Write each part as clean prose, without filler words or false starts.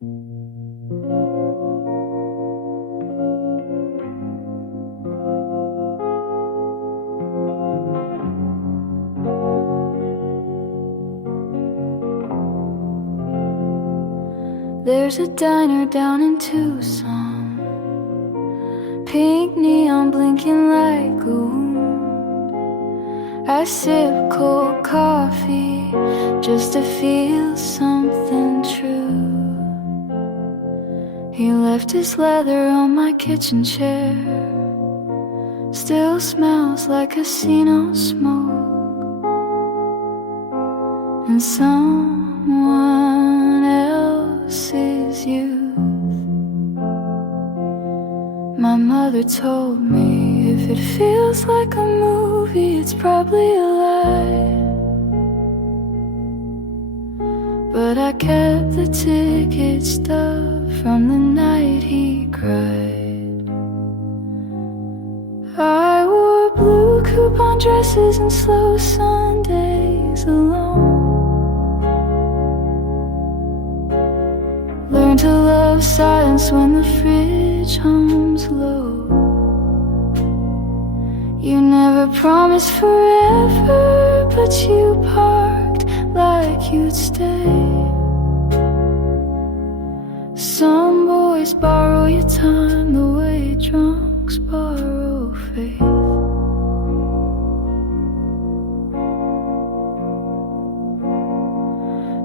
There's a diner down in Tucson, pink neon blinking like gold. I sip cold coffee just to feel something true. He left his leather on my kitchen chair, still smells like casino smoke and someone else's youth. My mother told me if it feels like a movie, it's probably a lie. But I kept the ticket stub from the night he cried. I wore blue coupon dresses and slow Sundays alone. Learn to love silence when the fridge hums low. You never promised forever, but you parked like you'd stay. Some boys borrow your time the way drunks borrow faith.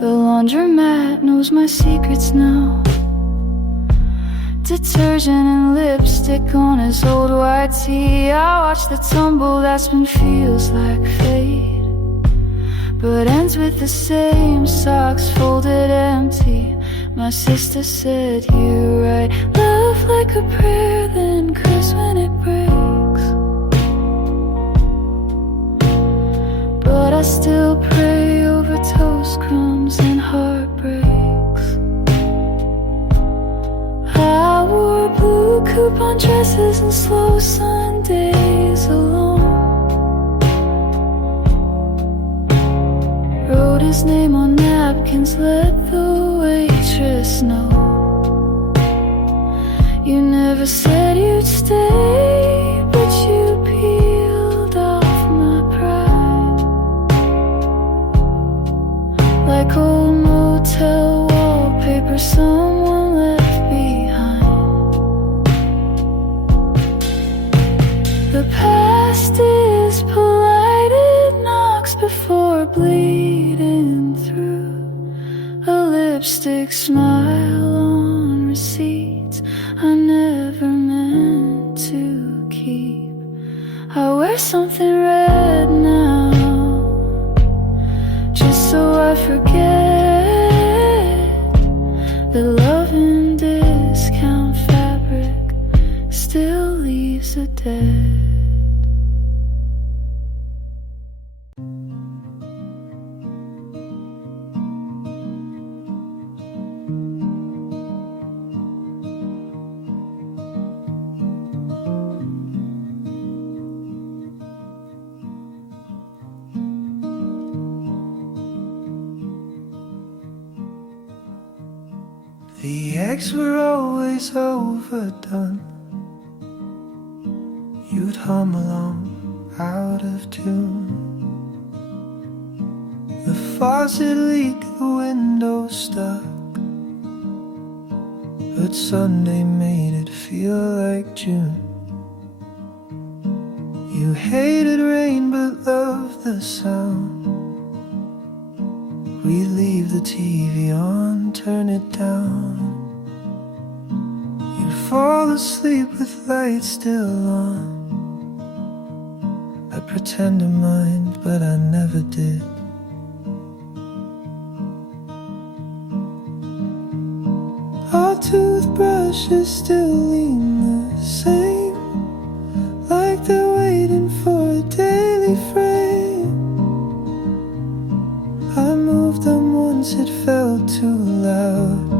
The laundromat knows my secrets now. Detergent and lipstick on his old white tee. I watch the tumble that spin feels like fate, but ends with the same socks folded empty. My sister said you're right, love like a prayer, then curse when it breaks. But I still pray over toast crumbs and heartbreaks. I wore blue coupon dresses and slow Sundays alone. Wrote his name on napkins, let the waitress know. You never said you'd stay, but you peeled off my pride. Like old motel wallpaper someone left behind. The past is polite, it knocks before bleeding through. A lipstick smile on receipts I never meant to keep. I wear something red now, just so I forget that love in discount fabric still leaves a dead. The eggs were always overdone. You'd hum along out of tune. The faucet leaked, the window stuck, but Sunday made it feel like June. You hated rain but loved the sound. We'd leave the TV on, turn it down. You'd fall asleep with lights still on. I'd pretend to mind, but I never did. Our toothbrushes still lean the same, like they're waiting for a daily frame. I moved them once, it felt too loud,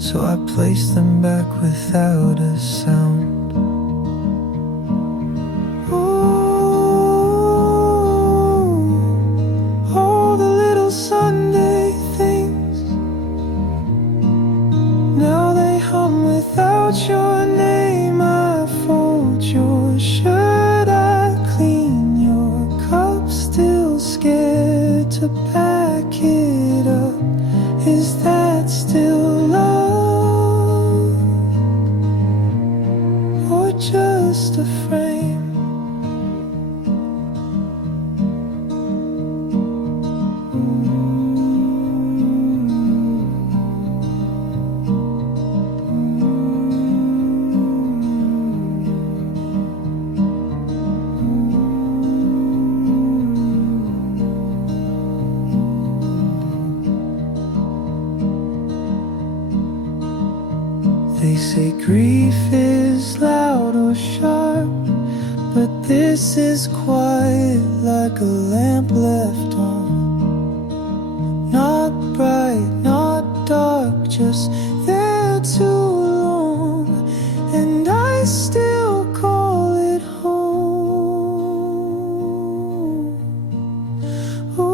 so I placed them back without a sound. Oh, all the little Sunday things without your name. I fold your shirt, I clean your cup, still scared to pack it up. Is that still love, or just a frame? They say grief is loud or sharp, but this is quiet, like a lamp left on. Not bright, not dark, just there too long. And I still call it home. Ooh,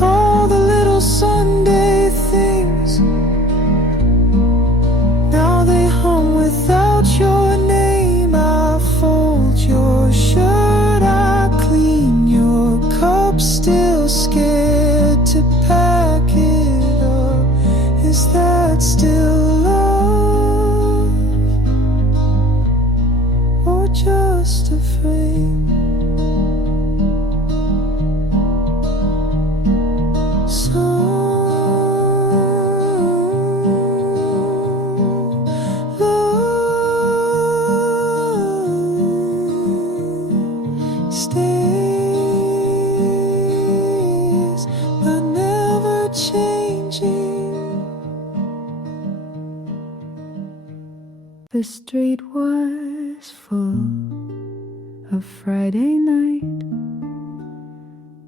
all the little Sunday things, now they hum without your name. I fold your shirt, I clean your cup, still scared to pack it up. Is that still love, or just a frame? Stays, but never changing. The street was full of Friday night,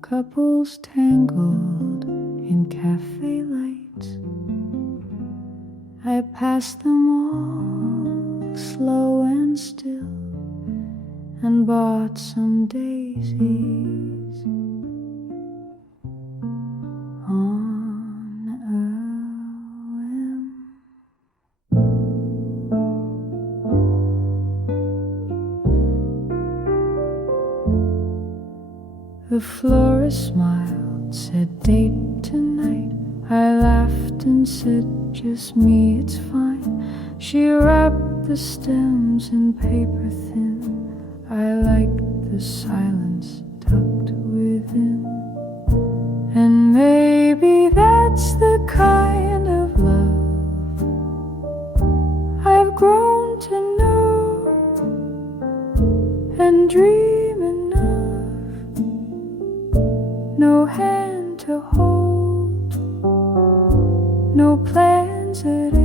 couples tangled in cafe lights. I passed them all, slow and still, and bought some daisies on a whim. The florist smiled, said date tonight. I laughed and said just me, it's fine. She wrapped the stems in paper thin. I liked the silence tucked within. And maybe that's the kind of love I've grown to know and dream enough. No hand to hold, no plans at 8,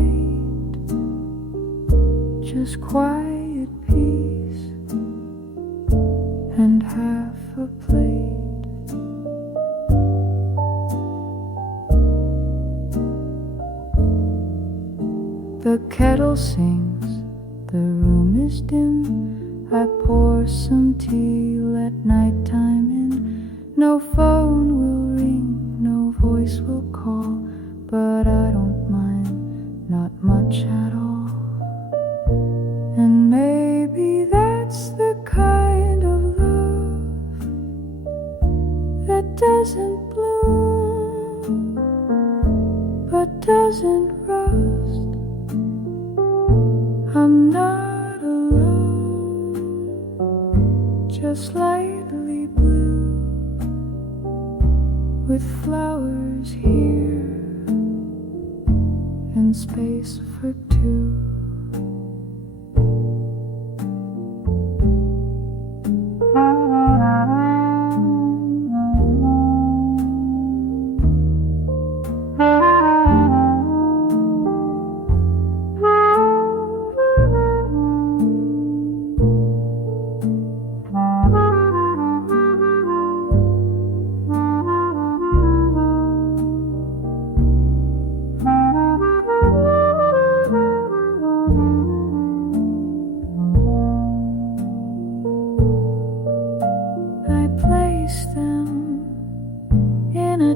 just quiet peace and half a plate. The kettle sings, the room is dim. I pour some tea, let nighttime in. No phone will ring, no voice will call, but I don't mind, not much at all. And maybe that's the kind of love that doesn't bloom, but doesn't rust. I'm not alone, just lightly blue, with flowers here and space for two.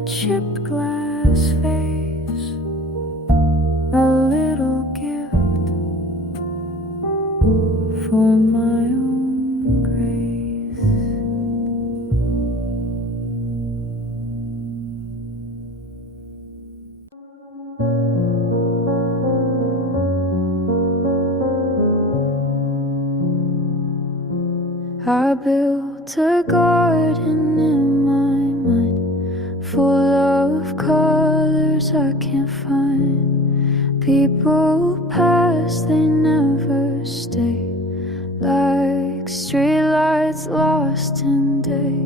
Chipped glass vase, built a garden in my mind, full of colors I can't find. People pass, they never stay, like streetlights lost in day.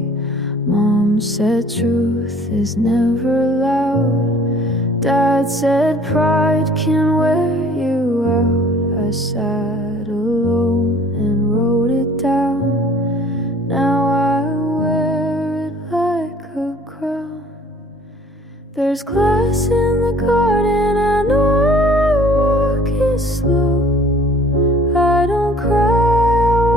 Mom said truth is never loud. Dad said pride can wear you out. I sat alone and wrote it down. Now I wear it like a crown. There's glass in the garden, I know I walk it slow. I don't cry, I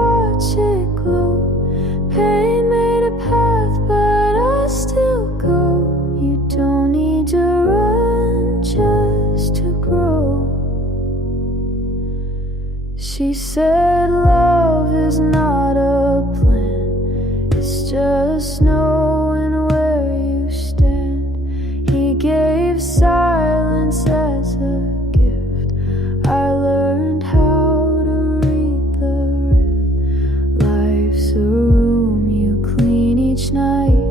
watch it glow. Pain made a path, but I still go. You don't need to run just to grow. She said love is not a plan, it's just knowing where you stand. He gave silence as a gift. I learned how to read the rift. Life's a room you clean each night.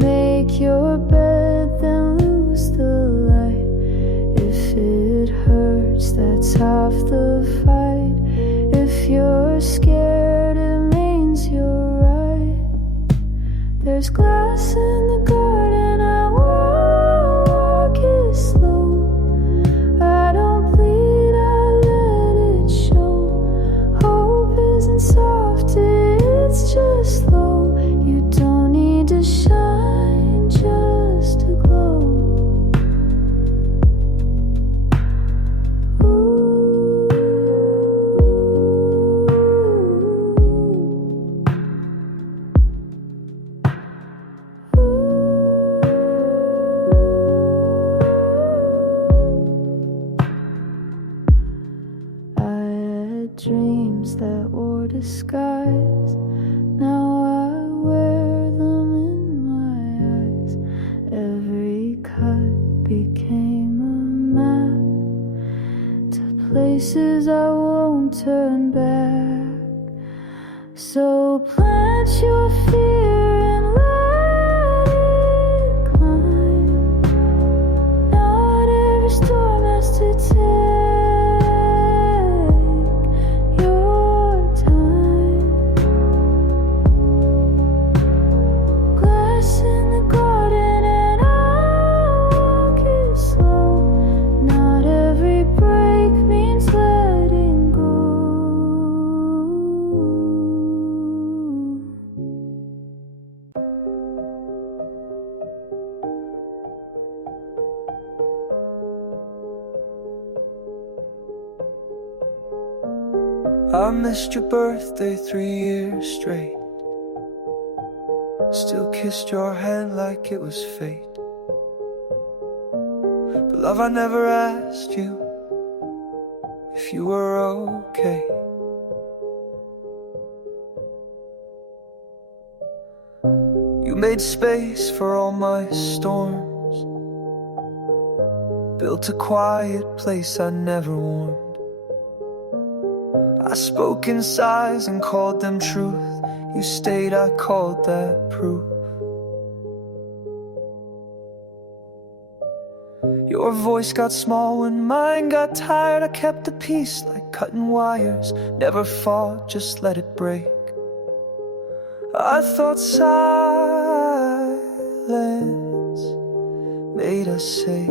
Make your bed, then lose the light. If it hurts, that's half the fight. If you're scared, it means you're right. There's glass in the garden, I walk it slow. I don't bleed, I let it show. Hope isn't soft, it's just slow. You don't need to shine just to glow. Dreams that wore disguise, now I wear them in my eyes. Every cut became a map to places I won't turn back. So plant your fear and let it climb. Not every storm has to take I missed your birthday 3 years straight. Still kissed your hand like it was fate. But love, I never asked you if you were okay. You made space for all my storms, built a quiet place I never warmed. I spoke in sighs and called them truth. You stayed, I called that proof. Your voice got small when mine got tired. I kept the peace like cutting wires. Never fought, just let it break. I thought silence made us safe.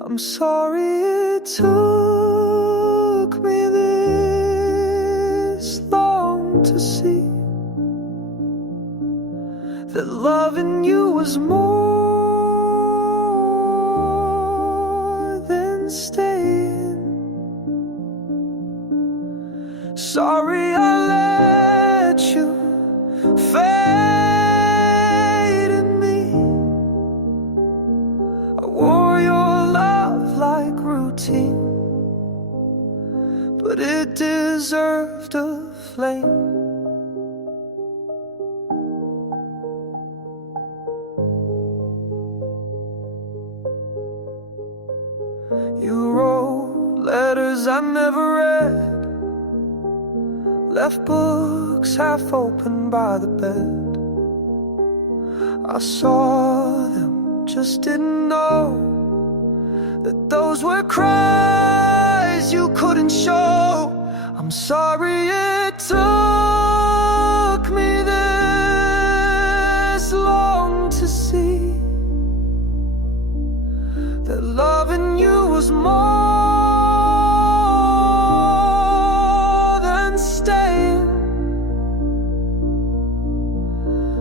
I'm sorry it took me this long to see that loving you was more than staying. Sorry I let you fade in me. I wore your love like routine, but it deserved a flame. You wrote letters I never read, left books half open by the bed. I saw them, just didn't know that those were cries you couldn't show. I'm sorry it took me this long to see that loving you was more than staying.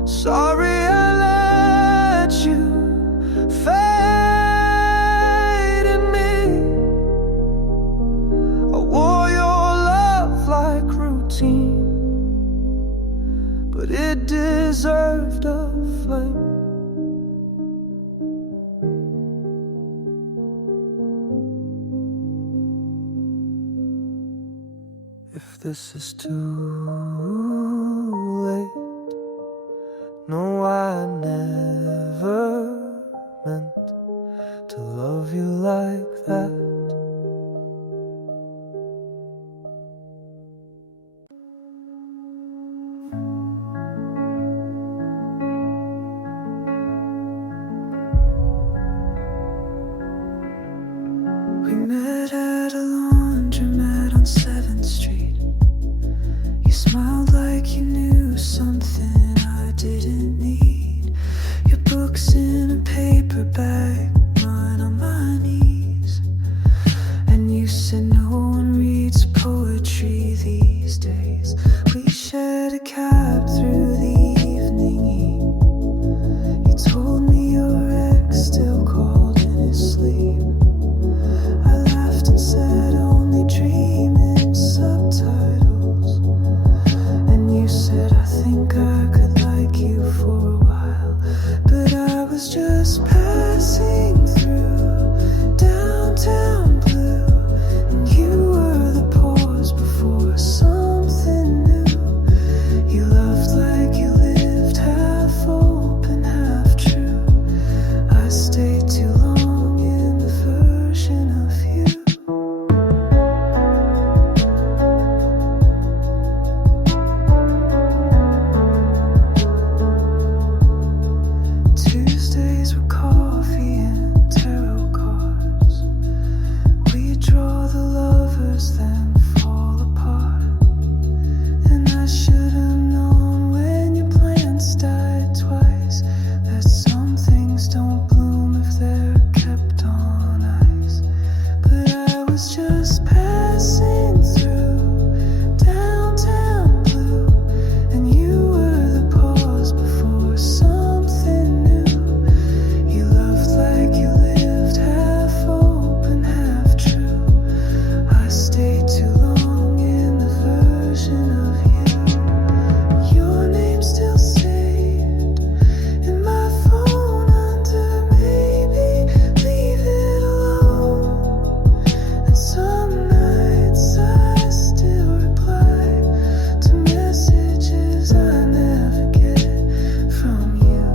Sorry I let you fade in me. I wore your love like routine, but it deserved a flame. If this is too late, no, I never meant to love you like that. We met at a laundromat on 7th Street. You smiled like you knew something I didn't need. Your books in a paper bag, mine on my knees. And you said no one reads poetry these days. We shared a cab through the evening. You told me your ex still called in his sleep. I laughed and said only dream in subtitles. And you said I think I could like you for a while, but I was just passing through downtown blue, and you were the pause before something new. You loved like you lived, half open, half true. I stayed too long in the version of you. Tuesdays were coffee and tarot cards. We draw the lovers, then fall apart. And I should have known when your plants died twice that some things don't bloom if they're kept on ice. But I was just passing through downtown blue, and you were the pause before something new. You loved like you lived, half open, half true. I stayed too long in the version of you. Your name's still saved in my phone under maybe leave it alone. And some nights I still reply to messages I never get from you.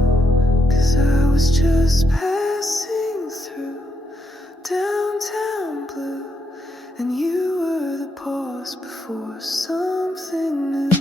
'Cause I was just passing through downtown blue, and you were the pause before something new.